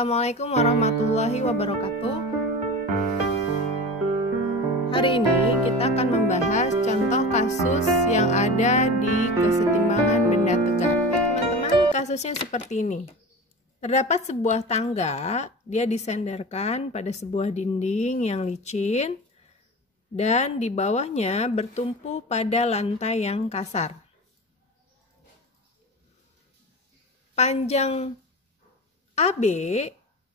Assalamualaikum warahmatullahi wabarakatuh. Hari ini kita akan membahas contoh kasus yang ada di kesetimbangan benda tegak. Teman-teman, kasusnya seperti ini. Terdapat sebuah tangga, dia disandarkan pada sebuah dinding yang licin dan di bawahnya bertumpu pada lantai yang kasar. Panjang AB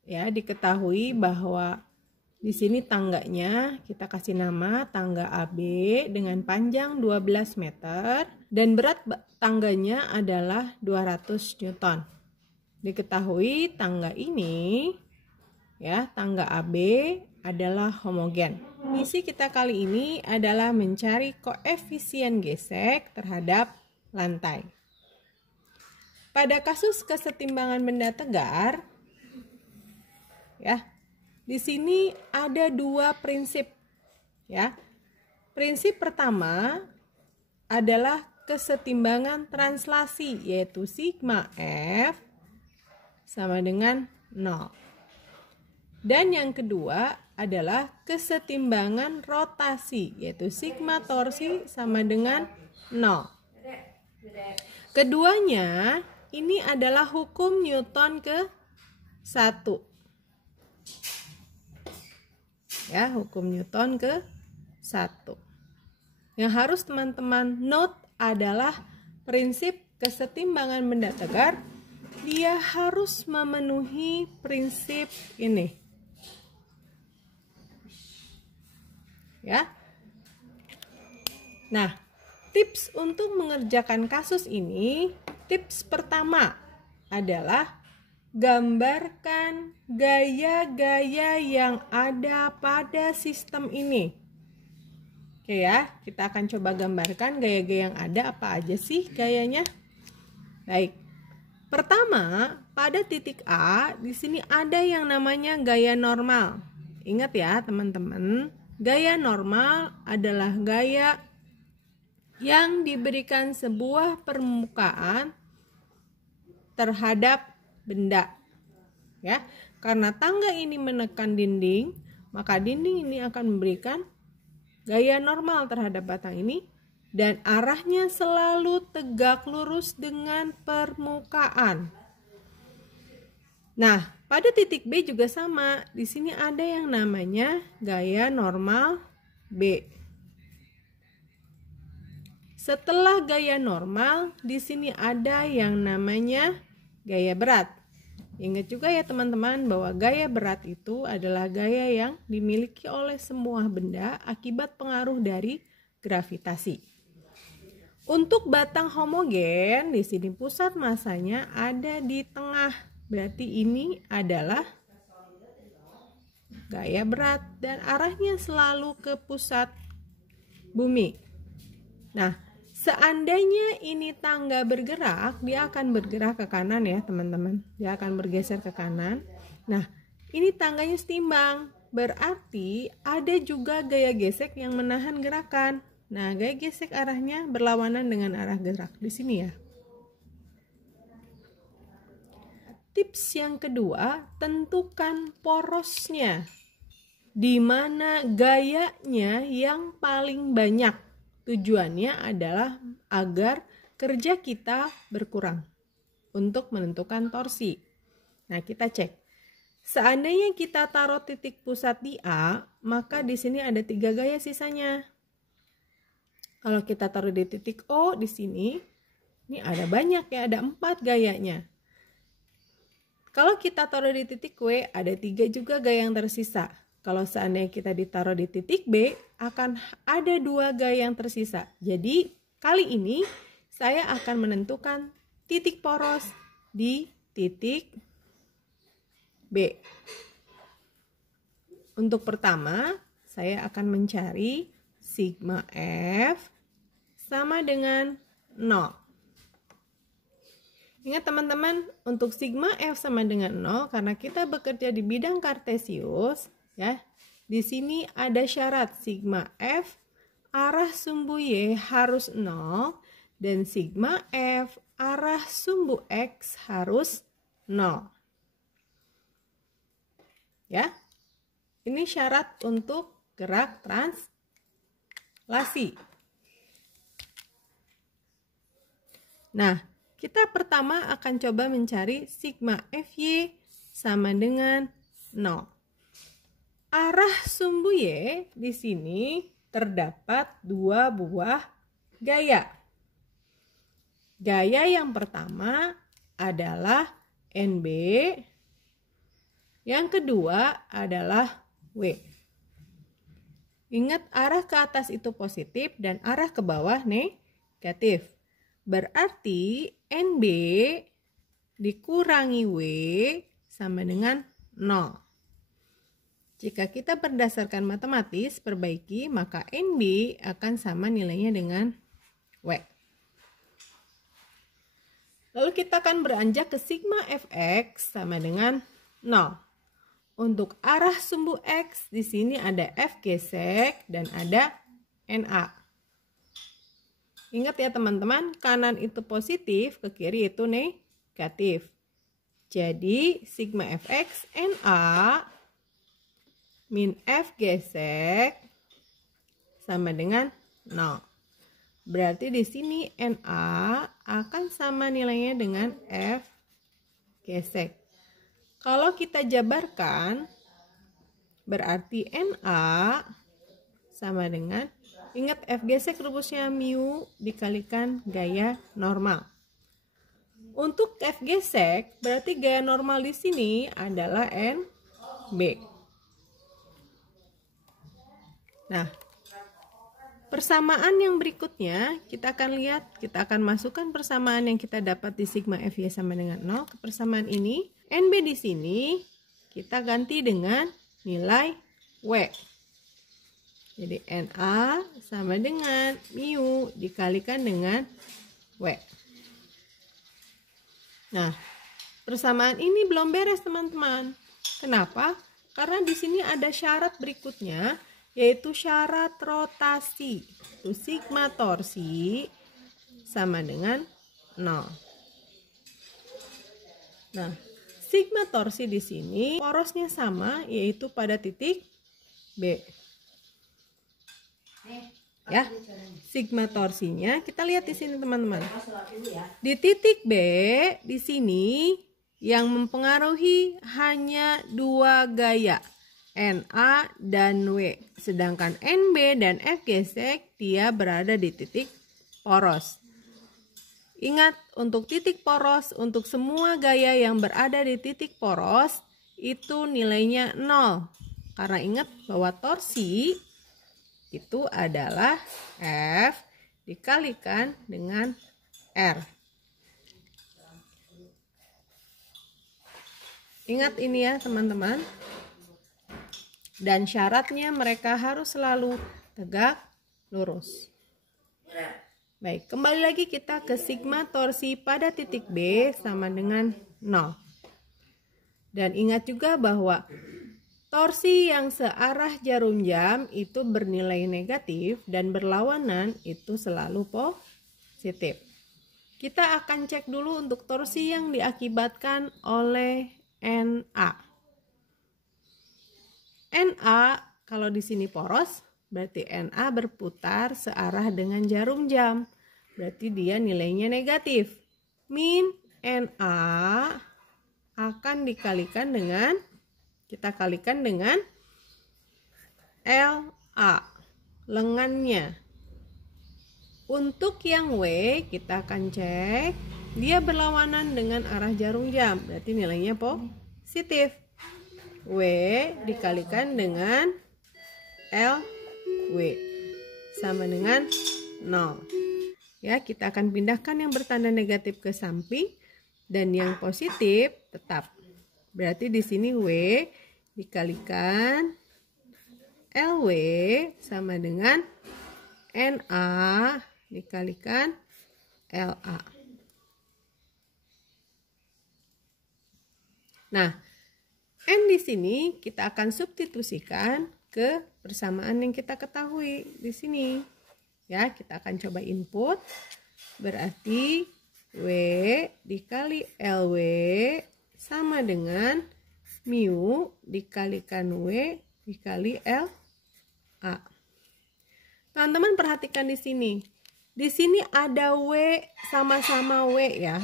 ya diketahui bahwa di sini tangganya kita kasih nama tangga AB dengan panjang 12 meter dan berat tangganya adalah 200 Newton. Diketahui tangga ini ya, tangga AB adalah homogen. Misi kita kali ini adalah mencari koefisien gesek terhadap lantai. Pada kasus kesetimbangan benda tegar, ya, di sini ada dua prinsip, ya. Prinsip pertama adalah kesetimbangan translasi, yaitu sigma F sama dengan 0. Dan yang kedua adalah kesetimbangan rotasi, yaitu sigma torsi sama dengan 0. Keduanya ini adalah hukum Newton ke-1. Ya, hukum Newton ke-1. Yang harus teman-teman note adalah prinsip kesetimbangan benda tegar, dia harus memenuhi prinsip ini. Ya. Nah, tips untuk mengerjakan kasus ini, tips pertama adalah gambarkan gaya-gaya yang ada pada sistem ini. Oke ya, kita akan coba gambarkan gaya-gaya yang ada, apa aja sih gayanya. Baik. Pertama, pada titik A, di sini ada yang namanya gaya normal. Ingat ya, teman-teman, gaya normal adalah gaya yang diberikan sebuah permukaan terhadap benda. Ya, karena tangga ini menekan dinding, maka dinding ini akan memberikan gaya normal terhadap batang ini dan arahnya selalu tegak lurus dengan permukaan. Nah, pada titik B juga sama. Di sini ada yang namanya gaya normal B. Setelah gaya normal, di sini ada yang namanya gaya berat. Ingat juga ya teman-teman bahwa gaya berat itu adalah gaya yang dimiliki oleh semua benda akibat pengaruh dari gravitasi. Untuk batang homogen, di sini pusat massanya ada di tengah. Berarti ini adalah gaya berat dan arahnya selalu ke pusat bumi. Nah, seandainya ini tangga bergerak, dia akan bergerak ke kanan ya teman-teman. Dia akan bergeser ke kanan. Nah, ini tangganya setimbang. Berarti ada juga gaya gesek yang menahan gerakan. Nah, gaya gesek arahnya berlawanan dengan arah gerak di sini ya. Tips yang kedua, tentukan porosnya. Di mana gayanya yang paling banyak. Tujuannya adalah agar kerja kita berkurang untuk menentukan torsi. Nah, kita cek. Seandainya kita taruh titik pusat di A, maka di sini ada 3 gaya sisanya. Kalau kita taruh di titik O di sini, ini ada banyak ya, ada 4 gayanya. Kalau kita taruh di titik W, ada 3 juga gaya yang tersisa. Kalau seandainya kita ditaruh di titik B, akan ada 2 gaya yang tersisa. Jadi, kali ini saya akan menentukan titik poros di titik B. Untuk pertama, saya akan mencari sigma F sama dengan 0. Ingat teman-teman, untuk sigma F sama dengan 0, karena kita bekerja di bidang kartesius, ya, di sini ada syarat sigma F arah sumbu Y harus 0 dan sigma F arah sumbu X harus 0. Ya. Ini syarat untuk gerak translasi. Nah, kita pertama akan coba mencari sigma Fy sama dengan 0. Arah sumbu Y di sini terdapat dua buah gaya. Gaya yang pertama adalah NB, yang kedua adalah W. Ingat, arah ke atas itu positif dan arah ke bawah negatif. Berarti NB dikurangi W sama dengan 0. Jika kita berdasarkan matematis perbaiki, maka NB akan sama nilainya dengan W. Lalu kita akan beranjak ke sigma Fx sama dengan 0. Untuk arah sumbu X di sini ada F gesek dan ada NA. Ingat ya teman-teman, kanan itu positif, ke kiri itu negatif. Jadi sigma Fx NA min F gesek sama dengan 0. Berarti di sini NA akan sama nilainya dengan F gesek. Kalau kita jabarkan, berarti NA sama dengan, ingat F gesek rumusnya mu dikalikan gaya normal. Untuk F gesek, berarti gaya normal di sini adalah NB. Nah, persamaan yang berikutnya kita akan lihat, kita akan masukkan persamaan yang kita dapat di sigma Fy sama dengan 0 ke persamaan ini. NB di sini kita ganti dengan nilai W. Jadi NA sama dengan mu dikalikan dengan W. Nah, persamaan ini belum beres teman-teman. Kenapa? Karena di sini ada syarat berikutnya, yaitu syarat rotasi. Itu sigma torsi sama dengan 0. Nah, sigma torsi di sini porosnya sama, yaitu pada titik B. Ya, sigma torsinya kita lihat di sini teman-teman. Di titik B di sini yang mempengaruhi hanya dua gaya, NA dan W. Sedangkan NB dan F gesek dia berada di titik poros. Ingat, untuk titik poros, untuk semua gaya yang berada di titik poros itu nilainya 0. Karena ingat bahwa torsi itu adalah F dikalikan dengan R. Ingat ini ya teman-teman. Dan syaratnya mereka harus selalu tegak lurus. Baik, kembali lagi kita ke sigma torsi pada titik B sama dengan 0. Dan ingat juga bahwa torsi yang searah jarum jam itu bernilai negatif dan berlawanan itu selalu positif. Kita akan cek dulu untuk torsi yang diakibatkan oleh NA. NA kalau di sini poros, berarti NA berputar searah dengan jarum jam. Berarti dia nilainya negatif. Min NA akan dikalikan dengan, kita kalikan dengan LA, lengannya. Untuk yang W kita akan cek, dia berlawanan dengan arah jarum jam. Berarti nilainya positif. W dikalikan dengan LW sama dengan 0. Ya, kita akan pindahkan yang bertanda negatif ke samping dan yang positif tetap. Berarti di sini W dikalikan LW sama dengan NA dikalikan LA. Nah, N di sini kita akan substitusikan ke persamaan yang kita ketahui di sini. Ya, kita akan coba input. Berarti W dikali LW sama dengan mu dikalikan W dikali LA. Teman-teman perhatikan di sini. Di sini ada W sama-sama W ya.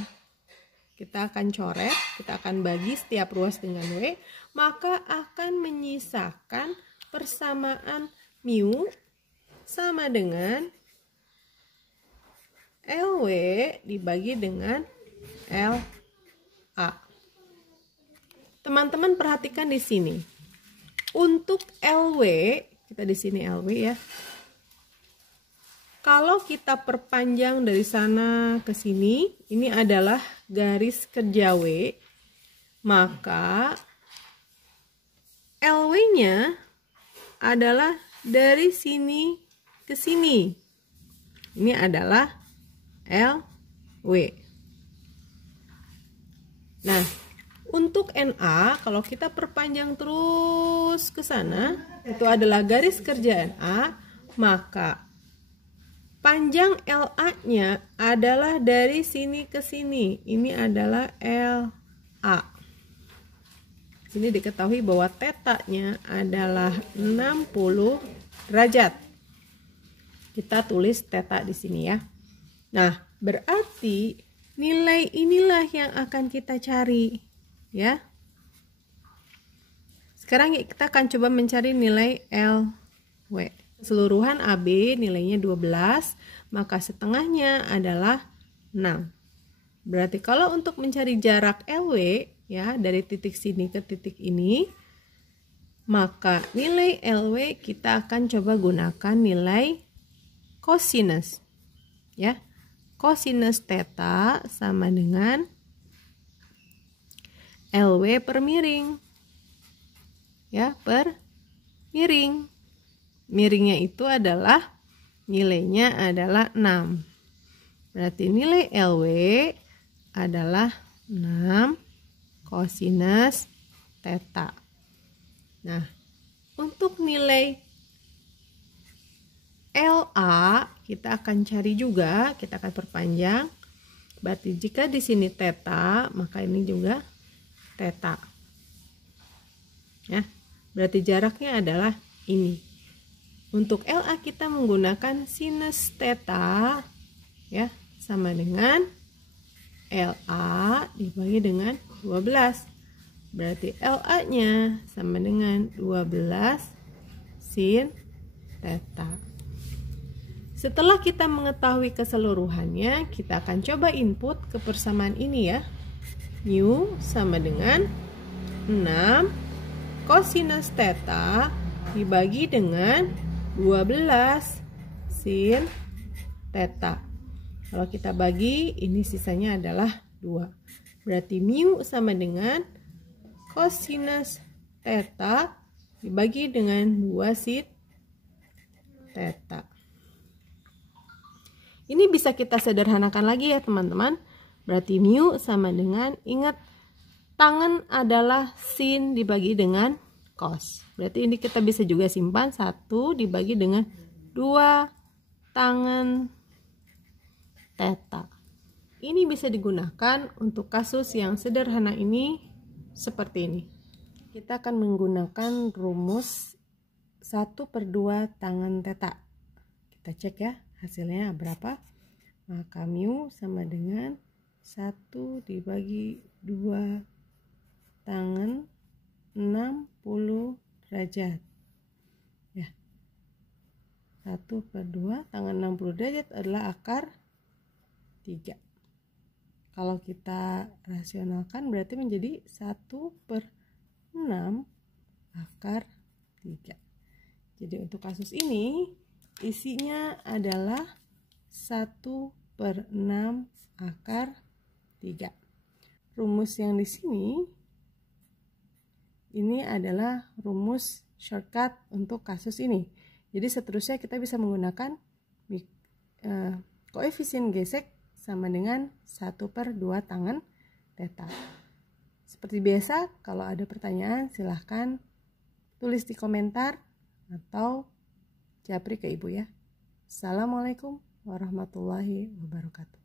Kita akan coret, kita akan bagi setiap ruas dengan W, maka akan menyisakan persamaan mu sama dengan LW dibagi dengan LA. Teman-teman perhatikan di sini. Untuk LW, kita di sini LW ya. Kalau kita perpanjang dari sana ke sini, ini adalah garis kerja W, maka LW-nya adalah dari sini ke sini. Ini adalah LW. Nah, untuk NA, kalau kita perpanjang terus ke sana, itu adalah garis kerja NA, maka panjang LA-nya adalah dari sini ke sini. Ini adalah LA. Sini diketahui bahwa tetanya adalah 60 derajat. Kita tulis teta di sini ya. Nah, berarti nilai inilah yang akan kita cari, ya. Sekarang kita akan coba mencari nilai LW. Keseluruhan AB nilainya 12, maka setengahnya adalah 6. Berarti kalau untuk mencari jarak LW ya dari titik sini ke titik ini, maka nilai LW kita akan coba gunakan nilai kosinus. Ya. Kosinus theta sama dengan LW per miring. Ya, per miring. Miringnya itu adalah nilainya adalah 6. Berarti nilai LW adalah 6 kosinus theta. Nah, untuk nilai LA kita akan cari juga, kita akan perpanjang. Berarti jika di sini theta, maka ini juga theta. Ya, berarti jaraknya adalah ini. Untuk LA kita menggunakan sinus theta ya, sama dengan LA dibagi dengan 12. Berarti LA-nya sama dengan 12 sin theta. Setelah kita mengetahui keseluruhannya, kita akan coba input ke persamaan ini ya. Mu sama dengan 6 kosinus theta dibagi dengan 12 sin theta. Kalau kita bagi, ini sisanya adalah 2. Berarti mu sama dengan kosinus theta dibagi dengan 2 sin theta. Ini bisa kita sederhanakan lagi ya teman-teman. Berarti mu sama dengan, ingat tangan adalah sin dibagi dengan cos. Berarti ini kita bisa juga simpan 1 dibagi dengan 2 tangan theta. Ini bisa digunakan untuk kasus yang sederhana ini seperti ini. Kita akan menggunakan rumus 1/2 tangan theta. Kita cek ya hasilnya berapa. Maka mu sama dengan 1 dibagi 2 tangan 60 derajat ya. 1/2 tangan 60 derajat adalah akar 3. Kalau kita rasionalkan berarti menjadi 1/6 akar 3. Jadi untuk kasus ini isinya adalah 1/6 akar 3. Rumus yang di sini ini adalah rumus shortcut untuk kasus ini. Jadi seterusnya kita bisa menggunakan koefisien gesek sama dengan 1/2 tangan theta. Seperti biasa, kalau ada pertanyaan silahkan tulis di komentar atau japri ke ibu ya. Assalamualaikum warahmatullahi wabarakatuh.